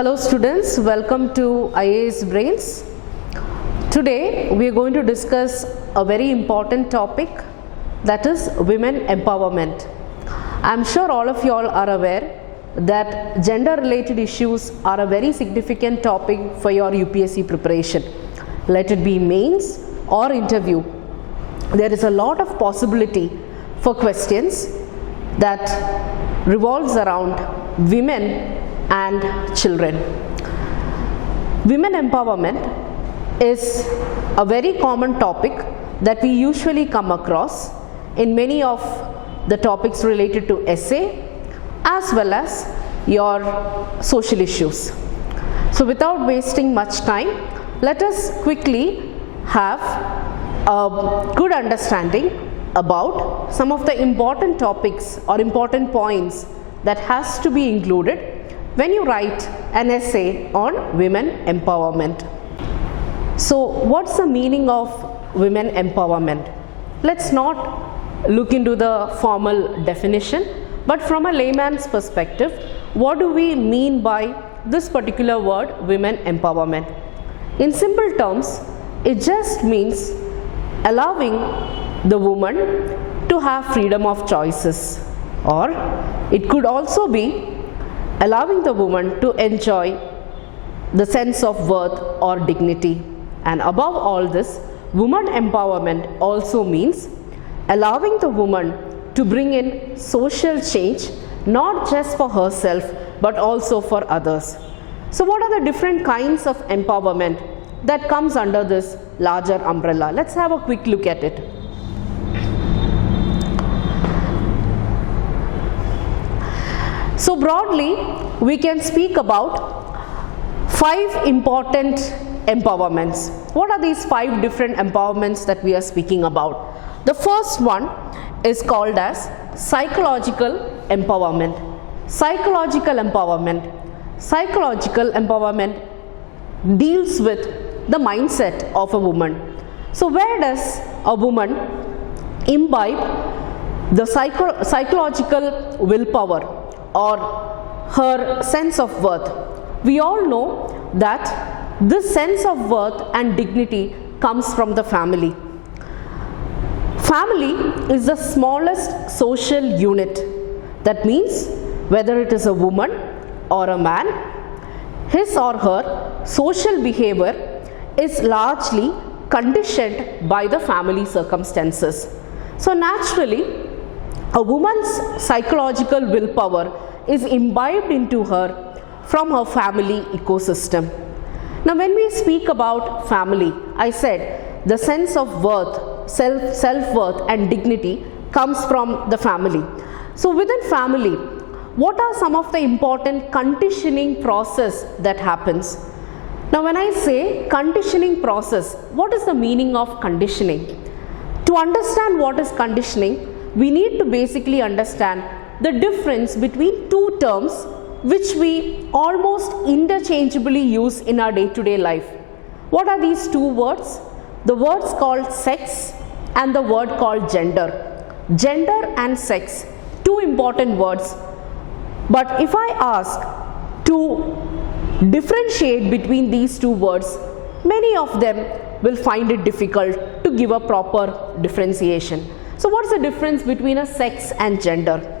Hello students, welcome to IAS Brains. Today we are going to discuss a very important topic, that is women empowerment. I am sure all of you all are aware that gender related issues are a very significant topic for your UPSC preparation. Let it be mains or interview. There is a lot of possibility for questions that revolves around women and children. Women empowerment is a very common topic that we usually come across in many of the topics related to essay as well as your social issues. So without wasting much time, let us quickly have a good understanding about some of the important topics or important points that has to be included when you write an essay on women empowerment. So what's the meaning of women empowerment? Let's not look into the formal definition, but from a layman's perspective, what do we mean by this particular word, women empowerment? In simple terms, it just means allowing the woman to have freedom of choices, or it could also be allowing the woman to enjoy the sense of worth or dignity. And above all this, woman empowerment also means allowing the woman to bring in social change, not just for herself but also for others. So what are the different kinds of empowerment that comes under this larger umbrella? Let's have a quick look at it. So broadly, we can speak about 5 important empowerments. What are these 5 different empowerments that we are speaking about? The first one is called as psychological empowerment. Psychological empowerment. Psychological empowerment deals with the mindset of a woman. So where does a woman imbibe the psychological willpower or her sense of worth? We all know that this sense of worth and dignity comes from the family. Family is the smallest social unit. That means whether it is a woman or a man, his or her social behavior is largely conditioned by the family circumstances. So naturally, a woman's psychological willpower is imbibed into her from her family ecosystem. Now when we speak about family, I said the sense of worth, self-worth and dignity comes from the family. So within family, what are some of the important conditioning process that happens? Now when I say conditioning process, what is the meaning of conditioning? To understand what is conditioning, we need to basically understand the difference between 2 terms which we almost interchangeably use in our day-to-day life. What are these 2 words? The words called sex and the word called gender. Gender and sex, 2 important words. But if I ask to differentiate between these 2 words, many of them will find it difficult to give a proper differentiation. So what's the difference between a sex and gender?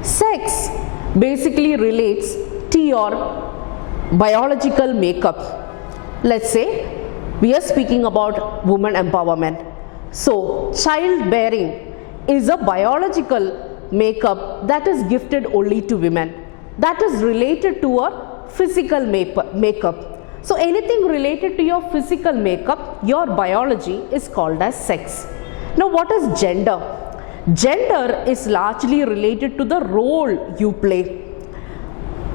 Sex basically relates to your biological makeup. Let's say we are speaking about women empowerment. So childbearing is a biological makeup that is gifted only to women. That is related to a physical makeup. So anything related to your physical makeup, your biology, is called as sex. Now what is gender? Gender is largely related to the role you play.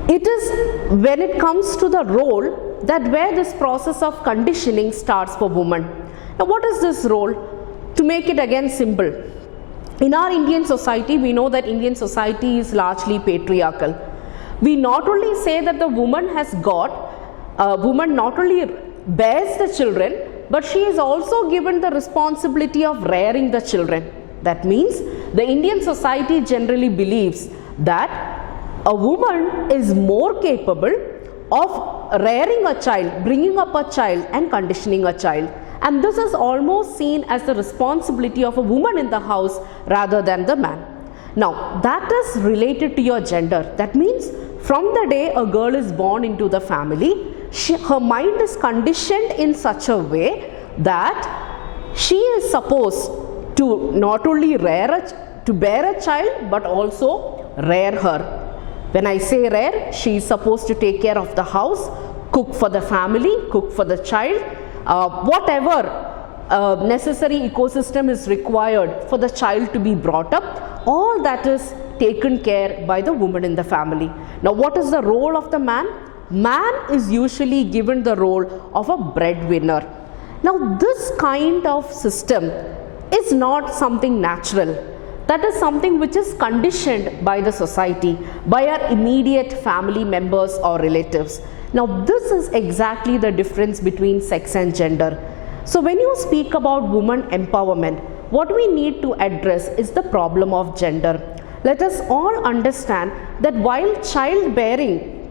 It is when it comes to the role that where this process of conditioning starts for women. Now what is this role? To make it again simple, in our Indian society, we know that Indian society is largely patriarchal. We not only say that the woman has woman not only bears the children, but she is also given the responsibility of rearing the children. That means the Indian society generally believes that a woman is more capable of rearing a child, bringing up a child and conditioning a child. And this is almost seen as the responsibility of a woman in the house rather than the man. Now that is related to your gender. That means from the day a girl is born into the family, her mind is conditioned in such a way that she is supposed to not only bear a child but also rear her. When I say rear, she is supposed to take care of the house, cook for the family, cook for the child, whatever necessary ecosystem is required for the child to be brought up, all that is taken care by the woman in the family. Now what is the role of the man? Man is usually given the role of a breadwinner. Now this kind of system is not something natural. That is something which is conditioned by the society, by our immediate family members or relatives. Now this is exactly the difference between sex and gender. So when you speak about woman empowerment, what we need to address is the problem of gender. Let us all understand that while childbearing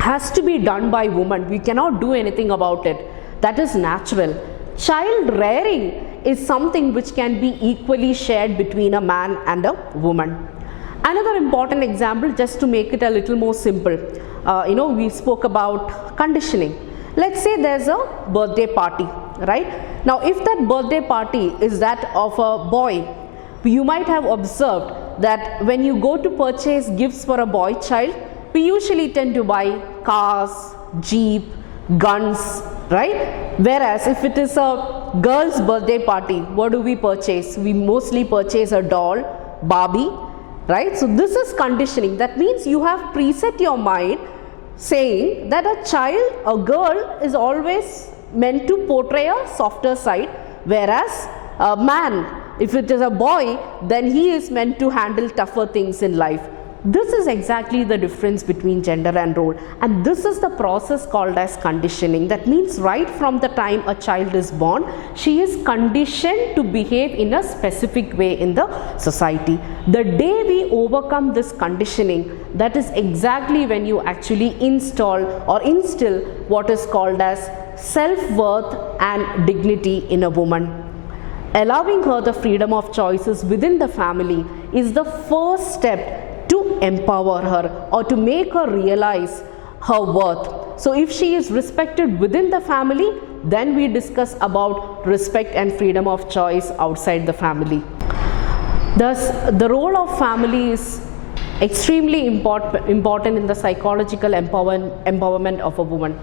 has to be done by women, we cannot do anything about it. That is natural. Child rearing is something which can be equally shared between a man and a woman. Another important example, just to make it a little more simple, we spoke about conditioning. Let's say there's a birthday party, right? Now if that birthday party is that of a boy, you might have observed that when you go to purchase gifts for a boy child, we usually tend to buy cars, jeep, guns, right? Whereas if it is a girl's birthday party, what do we purchase? We mostly purchase a doll, Barbie, right? So this is conditioning. That means you have preset your mind saying that a girl is always meant to portray a softer side, whereas a man, if it is a boy, then he is meant to handle tougher things in life. This is exactly the difference between gender and role, and this is the process called as conditioning. That means right from the time a child is born, she is conditioned to behave in a specific way in the society. The day we overcome this conditioning, that is exactly when you actually instill what is called as self-worth and dignity in a woman. Allowing her the freedom of choices within the family is the first step to empower her or to make her realize her worth. So if she is respected within the family, then we discuss about respect and freedom of choice outside the family. Thus, the role of family is extremely important in the psychological empowerment of a woman.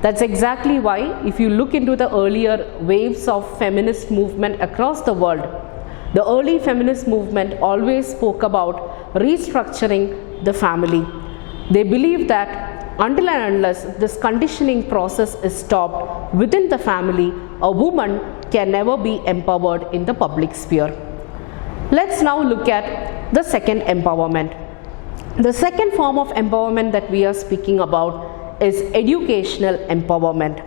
That's exactly why if you look into the earlier waves of feminist movement across the world, the early feminist movement always spoke about restructuring the family. They believe that until and unless this conditioning process is stopped within the family, a woman can never be empowered in the public sphere. Let's now look at the second empowerment. The second form of empowerment that we are speaking about is educational empowerment.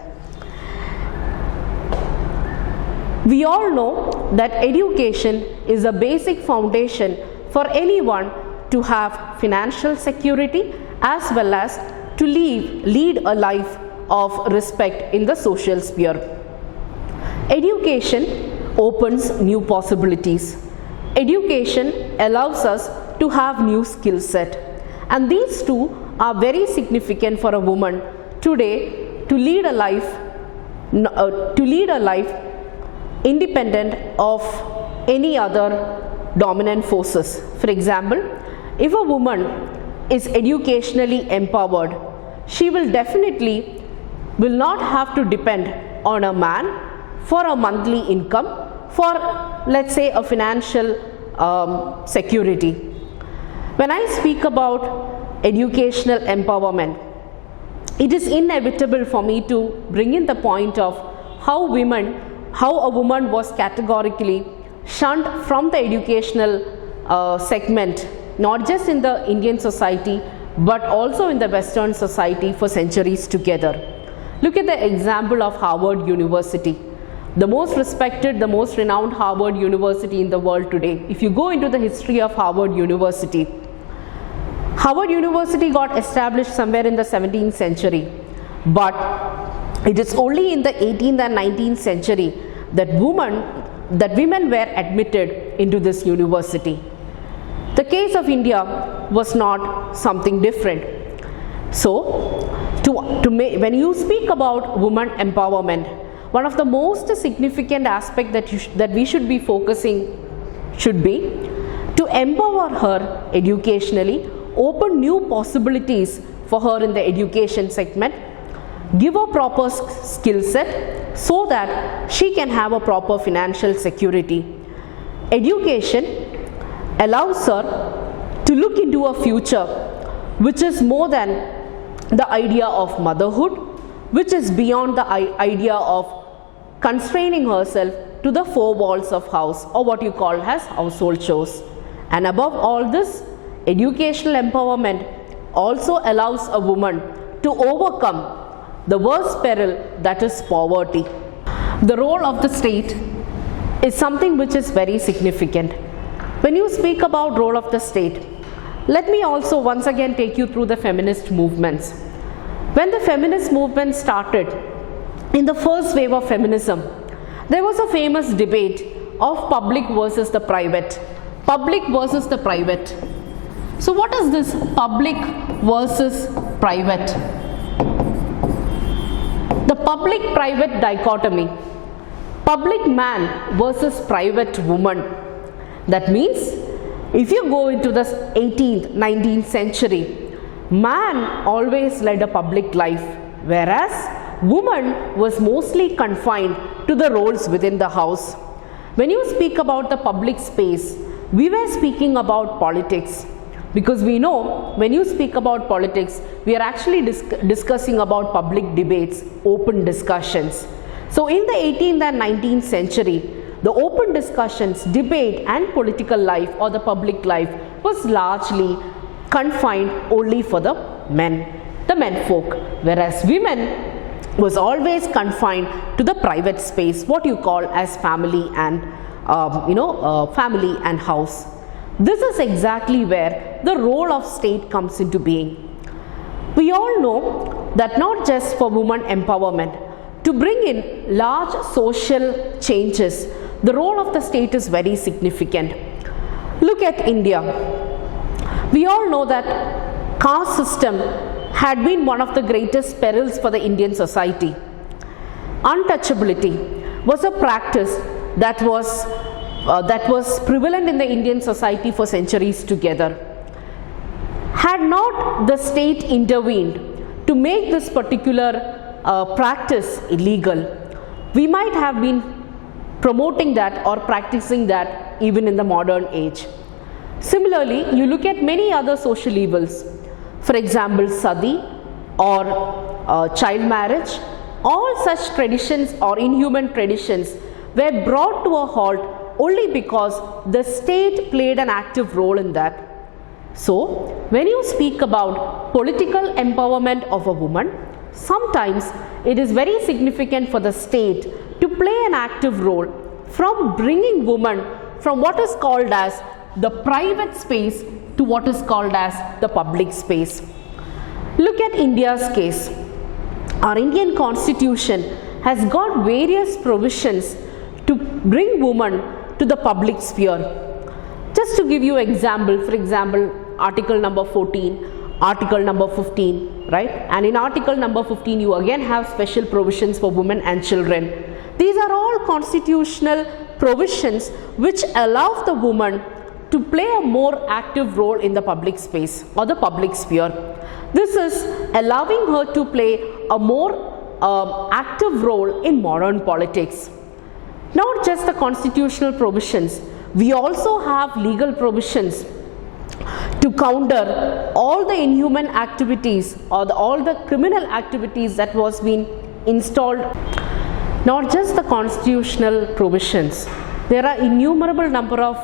We all know that education is a basic foundation for anyone to have financial security as well as to lead a life of respect in the social sphere. Education opens new possibilities. Education allows us to have new skill set, and these two are very significant for a woman today to lead a life independent of any other dominant forces. For example, if a woman is educationally empowered, she will not have to depend on a man for a monthly income, for let's say a financial security. When I speak about educational empowerment, it is inevitable for me to bring in the point of how a woman was categorically shunned from the educational segment, not just in the Indian society but also in the Western society for centuries together. Look at the example of Harvard University, the most respected, the most renowned Harvard University in the world today. If you go into the history of Harvard University Howard University got established somewhere in the 17th century, but it is only in the 18th and 19th century that women were admitted into this university. The case of India was not something different. So, when you speak about women empowerment, one of the most significant aspects that we should be focusing should be to empower her educationally, open new possibilities for her in the education segment, give her proper skill set so that she can have a proper financial security. Education allows her to look into a future which is more than the idea of motherhood, which is beyond the idea of constraining herself to the four walls of house, or what you call as household chores. And above all this, educational empowerment also allows a woman to overcome the worst peril, that is poverty. The role of the state is something which is very significant. When you speak about role of the state, let me also once again take you through the feminist movements. When the feminist movement started, in the first wave of feminism, there was a famous debate of public versus the private. Public versus the private. So what is this public versus private? The public-private dichotomy. Public man versus private woman. That means if you go into the 18th, 19th century, man always led a public life, whereas woman was mostly confined to the roles within the house. When you speak about the public space, we were speaking about politics, because we know when you speak about politics, we are actually discussing about public debates, open discussions. So in the 18th and 19th century, the open discussions, debate and political life or the public life was largely confined only for the men folk, whereas women was always confined to the private space, what you call as family and family and house. This is exactly where the role of state comes into being. We all know that not just for women empowerment, to bring in large social changes, the role of the state is very significant. Look at India. We all know that caste system had been one of the greatest perils for the Indian society. Untouchability was a practice that was prevalent in the Indian society for centuries together. Had not the state intervened to make this particular practice illegal, we might have been promoting that or practicing that even in the modern age. Similarly, you look at many other social evils. For example, sati or child marriage, all such traditions or inhuman traditions were brought to a halt only because the state played an active role in that. So, when you speak about political empowerment of a woman, sometimes it is very significant for the state to play an active role from bringing women from what is called as the private space to what is called as the public space. Look at India's case. Our Indian Constitution has got various provisions to bring women to the public sphere. Just to give you an example, for example, Article number 14, Article number 15, right? And in Article number 15, you again have special provisions for women and children. These are all constitutional provisions which allow the woman to play a more active role in the public space or the public sphere. This is allowing her to play a more active role in modern politics. Not just the constitutional provisions, we also have legal provisions to counter all the inhuman activities or all the criminal activities that was being installed. Not just the constitutional provisions, there are innumerable number of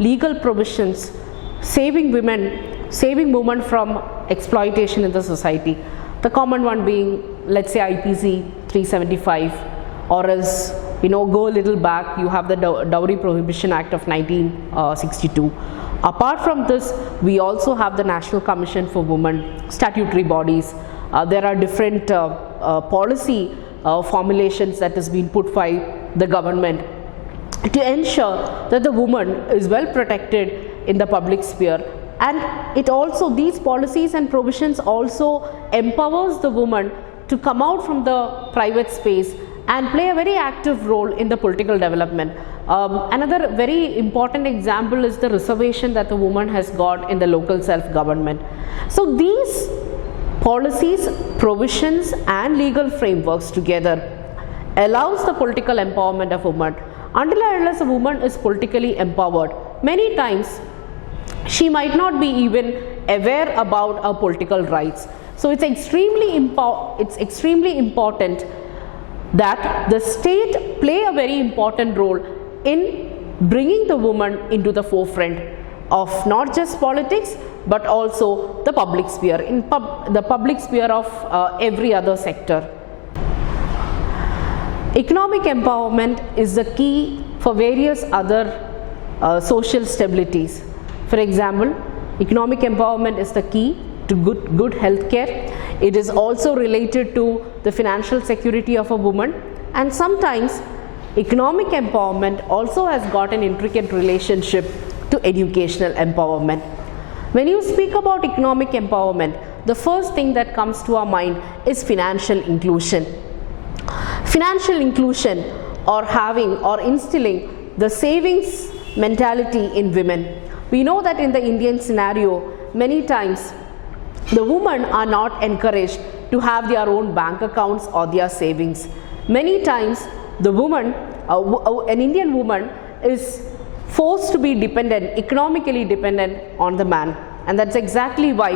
legal provisions saving women from exploitation in the society. The common one being, let's say, IPC 375, or else, go a little back, you have the Dowry Prohibition Act of 1962, Apart from this, we also have the National Commission for Women, statutory bodies. There are different policy formulations that has been put by the government to ensure that the woman is well protected in the public sphere, and it also, these policies and provisions also empowers the woman to come out from the private space and play a very active role in the political development. Another very important example is the reservation that the woman has got in the local self-government. So these policies, provisions and legal frameworks together allows the political empowerment of women. Until and unless a woman is politically empowered, many times she might not be even aware about her political rights. So it's extremely important that the state play a very important role in bringing the woman into the forefront of not just politics but also the public sphere, in the public sphere of every other sector. Economic empowerment is the key for various other social stabilities. For example, economic empowerment is the key to good health care. It is also related to the financial security of a woman, and sometimes economic empowerment also has got an intricate relationship to educational empowerment. When you speak about economic empowerment, the first thing that comes to our mind is financial inclusion. Financial inclusion, or having or instilling the savings mentality in women. We know that in the Indian scenario, many times the women are not encouraged to have their own bank accounts or their savings. Many times the woman, an Indian woman, is forced to be dependent, economically dependent on the man, and that's exactly why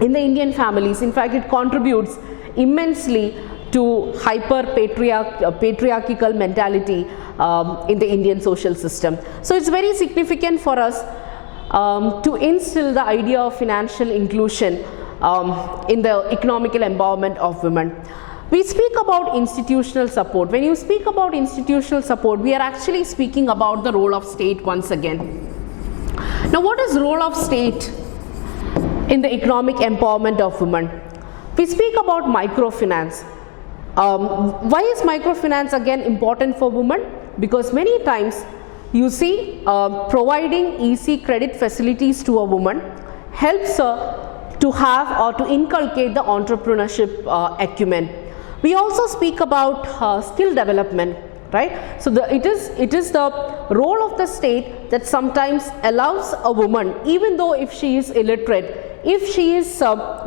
in the Indian families, in fact, it contributes immensely to patriarchal mentality in the Indian social system. So it's very significant for us to instill the idea of financial inclusion in the economical empowerment of women. We speak about institutional support. When you speak about institutional support, we are actually speaking about the role of state once again. Now, what is role of state in the economic empowerment of women? We speak about microfinance. Why is microfinance again important for women? Because many times you see providing easy credit facilities to a woman helps her to have or to inculcate the entrepreneurship acumen. We also speak about skill development, right? So it is the role of the state that sometimes allows a woman, even though if she is illiterate, if she is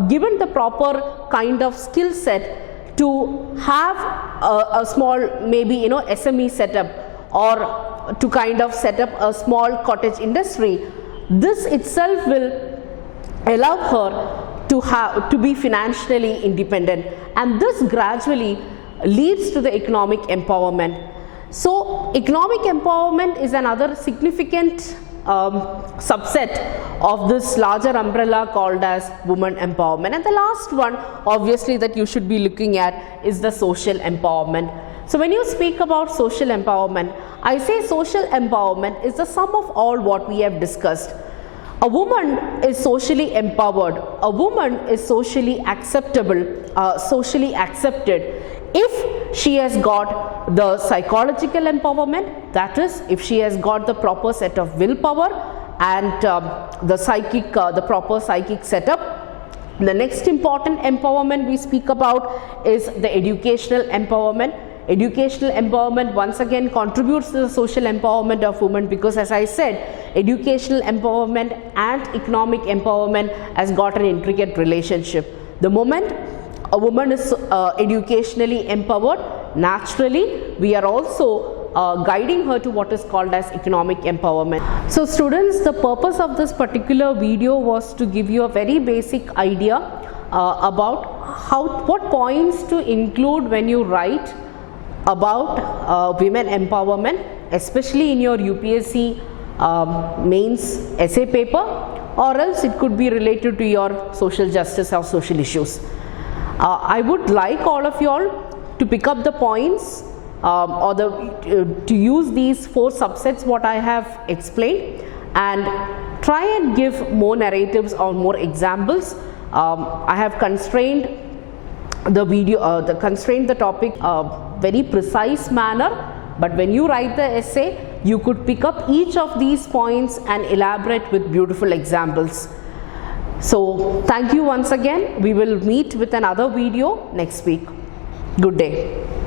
given the proper kind of skill set to have a small, maybe SME setup, or to kind of set up a small cottage industry, this itself will allow her to be financially independent, and this gradually leads to the economic empowerment. So economic empowerment is another significant subset of this larger umbrella called as women empowerment. And the last one, obviously, that you should be looking at is the social empowerment. So when you speak about social empowerment, I say social empowerment is the sum of all what we have discussed. A woman is socially empowered, a woman is socially acceptable, socially accepted if she has got the psychological empowerment, that is, if she has got the proper set of willpower and the proper psychic setup. The next important empowerment we speak about is the educational empowerment. Educational empowerment once again contributes to the social empowerment of women, because as I said, educational empowerment and economic empowerment has got an intricate relationship. The moment a woman is educationally empowered, naturally we are also guiding her to what is called as economic empowerment. So students, the purpose of this particular video was to give you a very basic idea about what points to include when you write about women empowerment, especially in your UPSC mains essay paper, or else it could be related to your social justice or social issues. I would like all of you all to pick up the points to use these 4 subsets what I have explained, and try and give more narratives or more examples. I have constrained the video, constrained the topic very precise manner, but when you write the essay, you could pick up each of these points and elaborate with beautiful examples. So thank you once again. We will meet with another video next week. Good day.